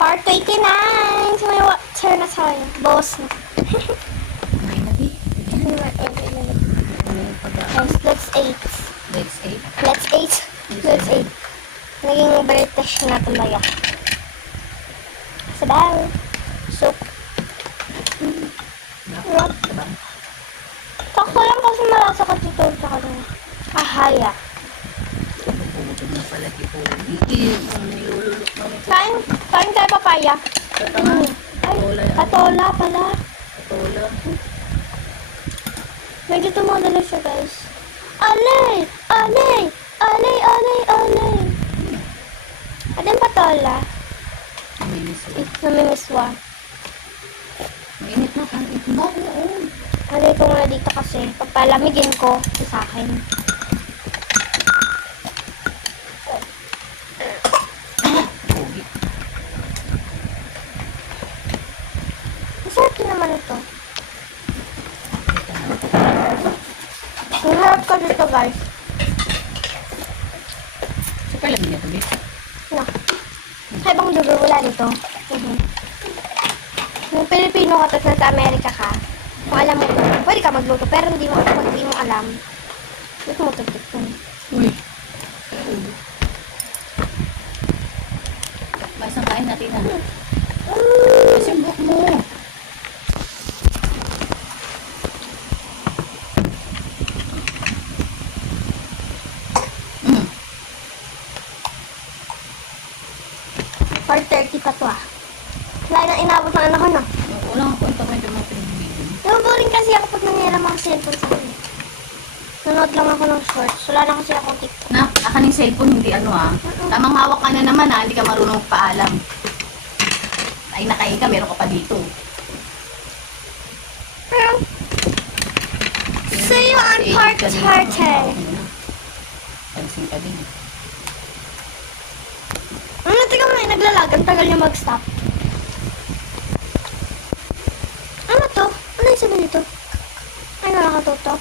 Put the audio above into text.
Part 29! So, may turn na tayo. Bawas na. Kumain na, di. Yes, let's 8. Let's eat. Let's 8. Let's 8. Naging British na tumayo. Sabaw. Soup. What? Sakto lang kasi malasa ka dito. Tsaka na. Ahaya. Puputog na pala kito. Iiyak mo, nilululok mo nito. Kain tayo papaya. Tatanga. Ay, Patola yan. patola pala. Patola. Medyo tumadala siya, guys. Alay! Alay! Alay! Alay! Alay! Ano yung patola? Naminis ko. Namimiswa. Mainit na. Mainit na. Oo. Alay ko nga dito kasi. Pagpalamigin ko, sa akin. Pogi. Masarap din naman ito. Ang harap ko dito, guys. Super lang niya ito, babe. No. Sa ibang lugar, wala nito. Yung Pilipino ka, tapos nasa Amerika ka, kung alam mo ito, pwede ka magluto, pero hindi mo alam. Ito mo tagtag ko. Uy. May isang kain natin na. Kasi buhok mo. Part 30 pa to ah. Wala na inabot ng anak ko na. Wala akong kwento medyo mga pinagbibigyan. Nabubuling kasi ako pag nangyayari mga cellphone sa akin. Nanood lang ako ng shorts. Wala na kasi akong TikTok. Na, akan yung cellphone, hindi ano ah. Tamang hawak ka na naman ah, hindi ka marunong paalam. Ay, nakain ka, meron ka pa dito. See you on part 30. Pansin ka din. Tingnan mo na, naglalag. Ang tagal niya mag-stop. Ano to? Ano yung sabi nito? Ay, nakakatuto.